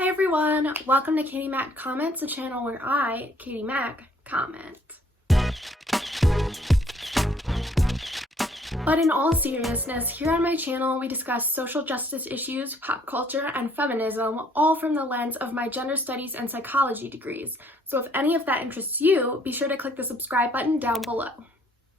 Hi everyone, welcome to Katie Mack Comments, the channel where I, Katie Mack, comment. But in all seriousness, here on my channel we discuss social justice issues, pop culture, and feminism, all from the lens of my gender studies and psychology degrees. So if any of that interests you, be sure to click the subscribe button down below.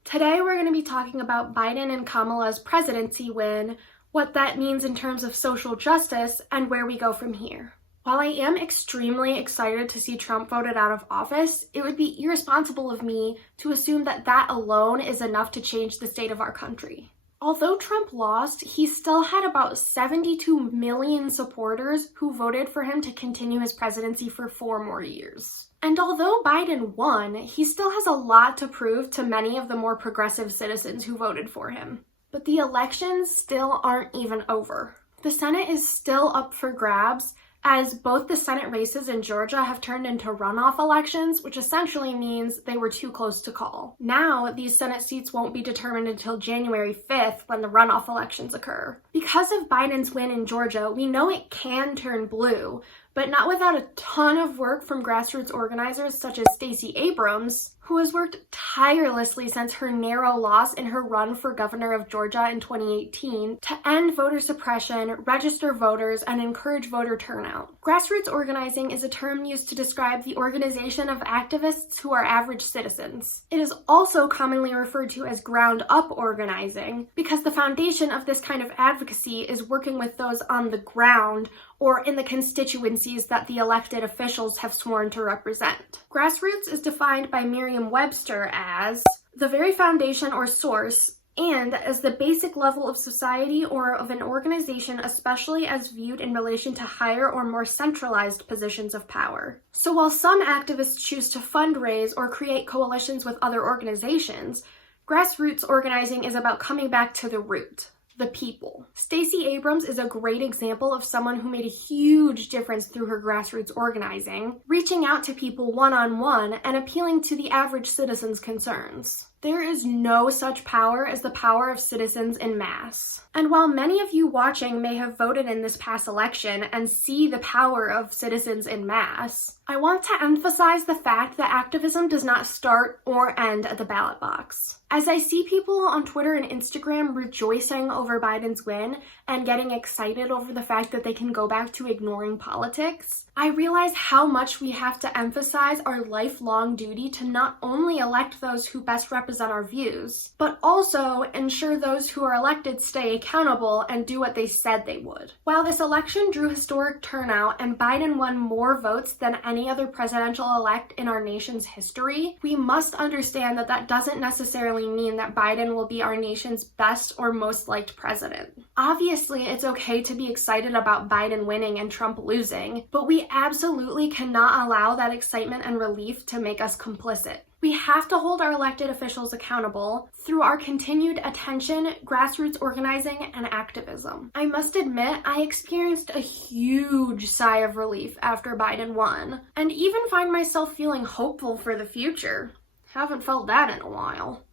Today we're going to be talking about Biden and Kamala's presidency win, what that means in terms of social justice, and where we go from here. While I am extremely excited to see Trump voted out of office, it would be irresponsible of me to assume that that alone is enough to change the state of our country. Although Trump lost, he still had about 72 million supporters who voted for him to continue his presidency for 4 more years. And although Biden won, he still has a lot to prove to many of the more progressive citizens who voted for him. But the elections still aren't even over. The Senate is still up for grabs, as both the Senate races in Georgia have turned into runoff elections, which essentially means they were too close to call. Now, these Senate seats won't be determined until January 5th when the runoff elections occur. Because of Biden's win in Georgia, we know it can turn blue, but not without a ton of work from grassroots organizers such as Stacey Abrams, who has worked tirelessly since her narrow loss in her run for governor of Georgia in 2018 to end voter suppression, register voters, and encourage voter turnout. Grassroots organizing is a term used to describe the organization of activists who are average citizens. It is also commonly referred to as ground-up organizing because the foundation of this kind of advocacy is working with those on the ground or in the constituencies that the elected officials have sworn to represent. Grassroots is defined by Merriam-Webster as the very foundation or source, and as the basic level of society or of an organization, especially as viewed in relation to higher or more centralized positions of power. So while some activists choose to fundraise or create coalitions with other organizations, grassroots organizing is about coming back to the root. The people. Stacey Abrams is a great example of someone who made a huge difference through her grassroots organizing, reaching out to people one-on-one and appealing to the average citizen's concerns. There is no such power as the power of citizens en masse. And while many of you watching may have voted in this past election and see the power of citizens en masse, I want to emphasize the fact that activism does not start or end at the ballot box. As I see people on Twitter and Instagram rejoicing over Biden's win and getting excited over the fact that they can go back to ignoring politics, I realize how much we have to emphasize our lifelong duty to not only elect those who best represent our views, but also ensure those who are elected stay accountable and do what they said they would. While this election drew historic turnout and Biden won more votes than any other presidential elect in our nation's history, we must understand that that doesn't necessarily mean that Biden will be our nation's best or most liked president. Obviously, it's okay to be excited about Biden winning and Trump losing, but we absolutely cannot allow that excitement and relief to make us complicit. We have to hold our elected officials accountable through our continued attention, grassroots organizing, and activism. I must admit, I experienced a huge sigh of relief after Biden won, and even find myself feeling hopeful for the future. Haven't felt that in a while.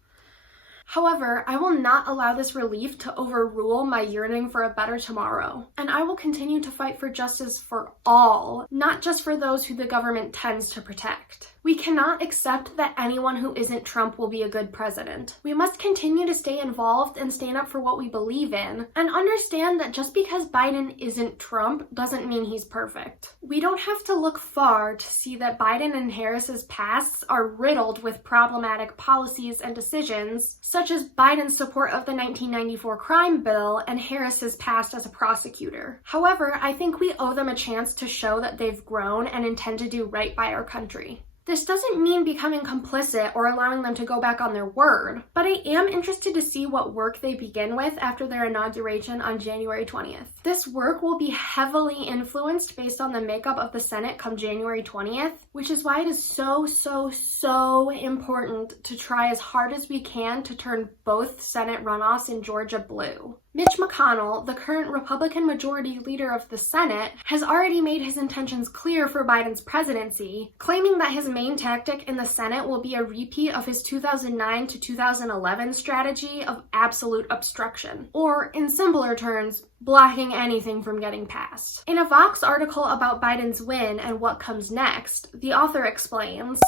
However, I will not allow this relief to overrule my yearning for a better tomorrow, and I will continue to fight for justice for all, not just for those who the government tends to protect. We cannot accept that anyone who isn't Trump will be a good president. We must continue to stay involved and stand up for what we believe in, and understand that just because Biden isn't Trump doesn't mean he's perfect. We don't have to look far to see that Biden and Harris's pasts are riddled with problematic policies and decisions, such as Biden's support of the 1994 crime bill and Harris's past as a prosecutor. However, I think we owe them a chance to show that they've grown and intend to do right by our country. This doesn't mean becoming complicit or allowing them to go back on their word, but I am interested to see what work they begin with after their inauguration on January 20th. This work will be heavily influenced based on the makeup of the Senate come January 20th, which is why it is so important to try as hard as we can to turn both Senate runoffs in Georgia blue. Mitch McConnell, the current Republican majority leader of the Senate, has already made his intentions clear for Biden's presidency, claiming that his main tactic in the Senate will be a repeat of his 2009 to 2011 strategy of absolute obstruction, or in simpler terms, blocking anything from getting passed. In a Vox article about Biden's win and what comes next, the author explains,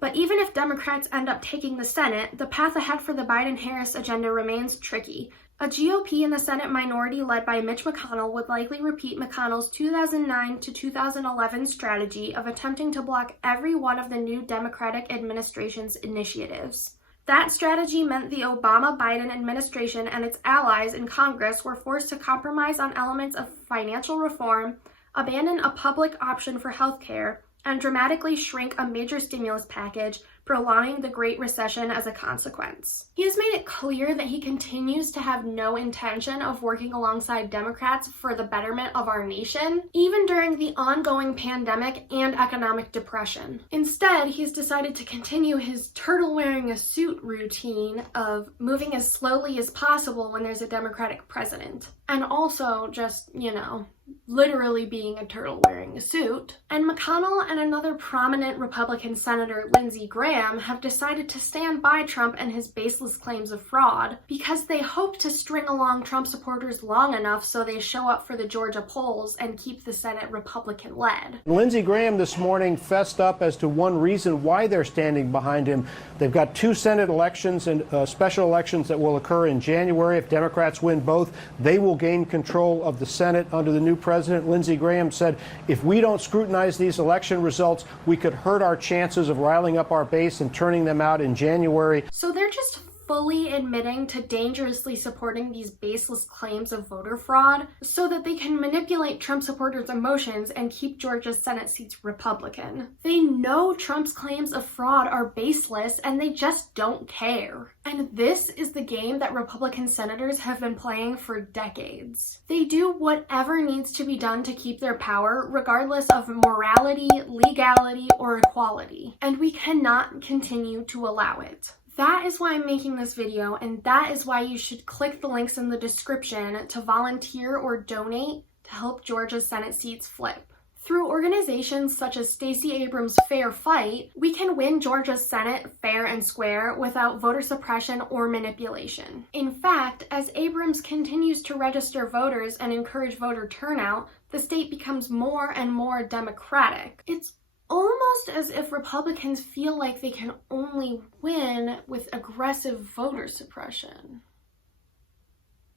"But even if Democrats end up taking the Senate, the path ahead for the Biden-Harris agenda remains tricky. A GOP in the Senate minority led by Mitch McConnell would likely repeat McConnell's 2009 to 2011 strategy of attempting to block every one of the new Democratic administration's initiatives. That strategy meant the Obama-Biden administration and its allies in Congress were forced to compromise on elements of financial reform, abandon a public option for health care, and dramatically shrink a major stimulus package, prolonging the Great Recession as a consequence." He has made it clear that he continues to have no intention of working alongside Democrats for the betterment of our nation, even during the ongoing pandemic and economic depression. Instead, he's decided to continue his turtle-wearing-a-suit routine of moving as slowly as possible when there's a Democratic president. And also just, literally being a turtle wearing a suit. And McConnell and another prominent Republican Senator, Lindsey Graham, have decided to stand by Trump and his baseless claims of fraud because they hope to string along Trump supporters long enough so they show up for the Georgia polls and keep the Senate Republican-led. Lindsey Graham this morning fessed up as to one reason why they're standing behind him. They've got 2 Senate elections and special elections that will occur in January. If Democrats win both, they will gain control of the Senate under the new president. Lindsey Graham said, if we don't scrutinize these election results, we could hurt our chances of riling up our base and turning them out in January. So they're just fully admitting to dangerously supporting these baseless claims of voter fraud so that they can manipulate Trump supporters' emotions and keep Georgia's Senate seats Republican. They know Trump's claims of fraud are baseless and they just don't care. And this is the game that Republican senators have been playing for decades. They do whatever needs to be done to keep their power, regardless of morality, legality, or equality. And we cannot continue to allow it. That is why I'm making this video, and that is why you should click the links in the description to volunteer or donate to help Georgia's Senate seats flip. Through organizations such as Stacey Abrams' Fair Fight, we can win Georgia's Senate fair and square without voter suppression or manipulation. In fact, as Abrams continues to register voters and encourage voter turnout, the state becomes more and more democratic. It's almost as if Republicans feel like they can only win with aggressive voter suppression.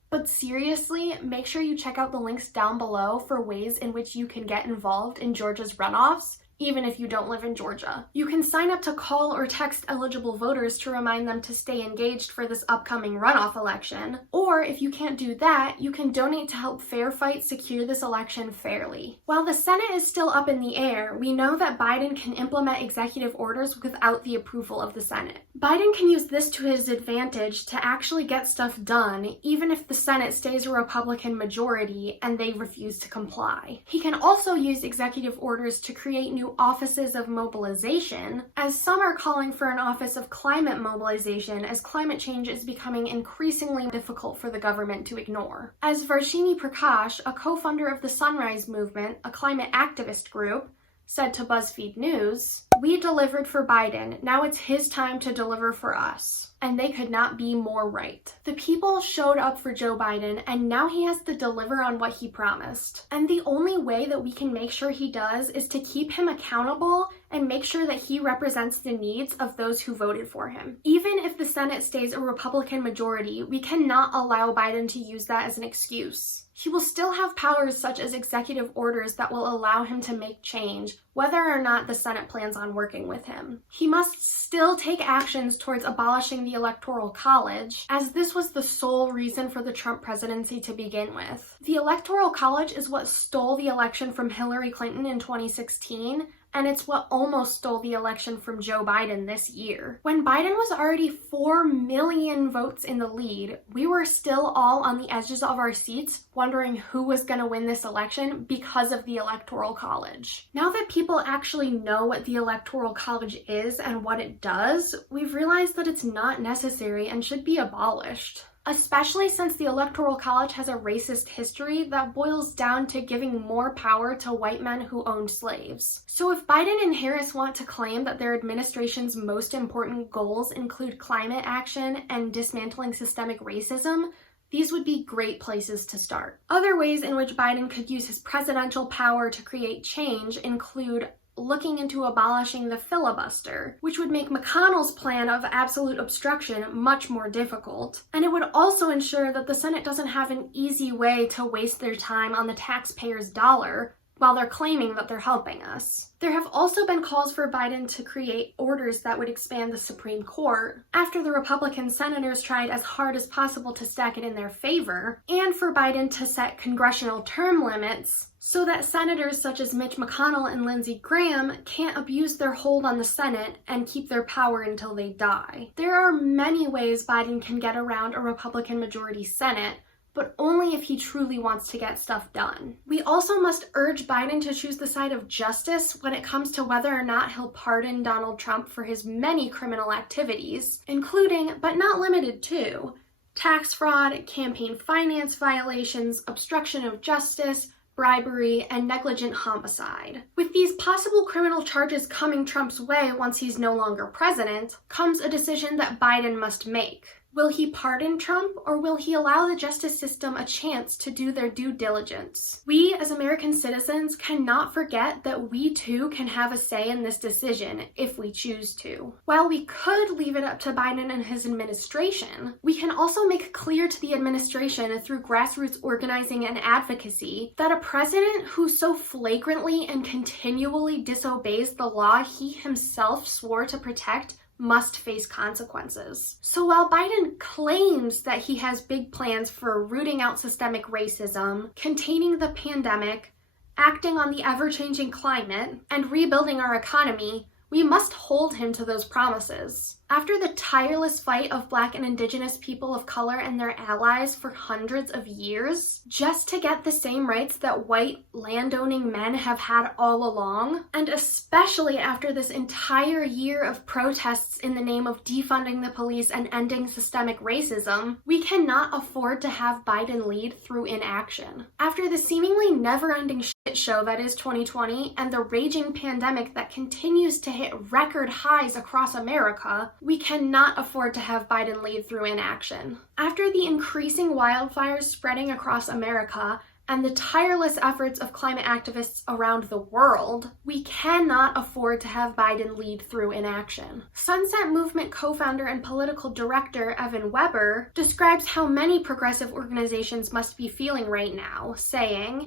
But seriously, make sure you check out the links down below for ways in which you can get involved in Georgia's runoffs, even if you don't live in Georgia. You can sign up to call or text eligible voters to remind them to stay engaged for this upcoming runoff election. Or if you can't do that, you can donate to help Fair Fight secure this election fairly. While the Senate is still up in the air, we know that Biden can implement executive orders without the approval of the Senate. Biden can use this to his advantage to actually get stuff done, even if the Senate stays a Republican majority and they refuse to comply. He can also use executive orders to create new offices of mobilization, as some are calling for an office of climate mobilization as climate change is becoming increasingly difficult for the government to ignore. As Varshini Prakash, a co-founder of the Sunrise Movement, a climate activist group, said to BuzzFeed News, "We delivered for Biden. Now it's his time to deliver for us." And they could not be more right. The people showed up for Joe Biden, and now he has to deliver on what he promised. And the only way that we can make sure he does is to keep him accountable and make sure that he represents the needs of those who voted for him. Even if the Senate stays a Republican majority, we cannot allow Biden to use that as an excuse. He will still have powers such as executive orders that will allow him to make change, whether or not the Senate plans on working with him. He must still take actions towards abolishing the Electoral College, as this was the sole reason for the Trump presidency to begin with. The Electoral College is what stole the election from Hillary Clinton in 2016, and it's what almost stole the election from Joe Biden this year. When Biden was already 4 million votes in the lead, we were still all on the edges of our seats wondering who was going to win this election because of the Electoral College. Now that people actually know what the Electoral College is and what it does, we've realized that it's not necessary and should be abolished. especially since the Electoral College has a racist history that boils down to giving more power to white men who owned slaves. So if Biden and Harris want to claim that their administration's most important goals include climate action and dismantling systemic racism, these would be great places to start. Other ways in which Biden could use his presidential power to create change include looking into abolishing the filibuster, which would make McConnell's plan of absolute obstruction much more difficult. And it would also ensure that the Senate doesn't have an easy way to waste their time on the taxpayer's dollar while they're claiming that they're helping us. There have also been calls for Biden to create orders that would expand the Supreme Court, after the Republican senators tried as hard as possible to stack it in their favor, and for Biden to set congressional term limits so that senators such as Mitch McConnell and Lindsey Graham can't abuse their hold on the Senate and keep their power until they die. There are many ways Biden can get around a Republican majority Senate, but only if he truly wants to get stuff done. We also must urge Biden to choose the side of justice when it comes to whether or not he'll pardon Donald Trump for his many criminal activities, including, but not limited to, tax fraud, campaign finance violations, obstruction of justice, bribery, and negligent homicide. With these possible criminal charges coming Trump's way once he's no longer president, comes a decision that Biden must make. Will he pardon Trump, or will he allow the justice system a chance to do their due diligence? We, as American citizens, cannot forget that we too can have a say in this decision if we choose to. While we could leave it up to Biden and his administration, we can also make clear to the administration through grassroots organizing and advocacy that a president who so flagrantly and continually disobeys the law he himself swore to protect must face consequences. So while Biden claims that he has big plans for rooting out systemic racism, containing the pandemic, acting on the ever-changing climate, and rebuilding our economy, we must hold him to those promises. After the tireless fight of Black and Indigenous people of color and their allies for hundreds of years, just to get the same rights that white landowning men have had all along, and especially after this entire year of protests in the name of defunding the police and ending systemic racism, we cannot afford to have Biden lead through inaction. After the seemingly never-ending shit show that is 2020 and the raging pandemic that continues to hit record highs across America, we cannot afford to have Biden lead through inaction. After the increasing wildfires spreading across America and the tireless efforts of climate activists around the world, we cannot afford to have Biden lead through inaction. Sunset Movement co-founder and political director Evan Weber describes how many progressive organizations must be feeling right now, saying,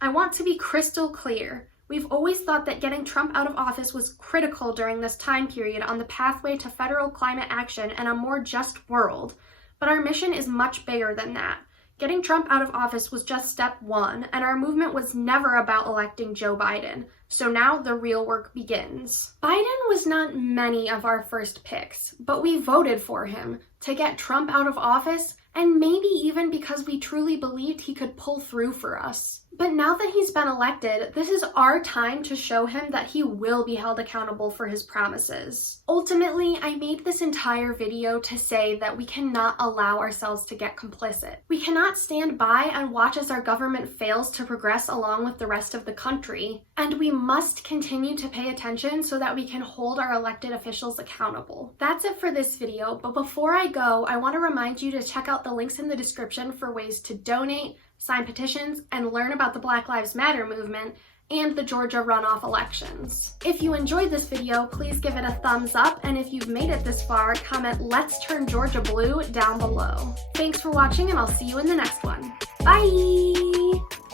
"I want to be crystal clear. We've always thought that getting Trump out of office was critical during this time period on the pathway to federal climate action and a more just world. But our mission is much bigger than that. Getting Trump out of office was just step one, and our movement was never about electing Joe Biden. So now the real work begins." Biden was not many of our first picks, but we voted for him to get Trump out of office, and maybe even because we truly believed he could pull through for us. But now that he's been elected, this is our time to show him that he will be held accountable for his promises. Ultimately, I made this entire video to say that we cannot allow ourselves to get complicit. We cannot stand by and watch as our government fails to progress along with the rest of the country, and we must continue to pay attention so that we can hold our elected officials accountable. That's it for this video, but before I go, I want to remind you to check out the links in the description for ways to donate, sign petitions, and learn about the Black Lives Matter movement and the Georgia runoff elections. If you enjoyed this video, please give it a thumbs up, and if you've made it this far, comment "Let's turn Georgia blue" down below. Thanks for watching, and I'll see you in the next one. Bye!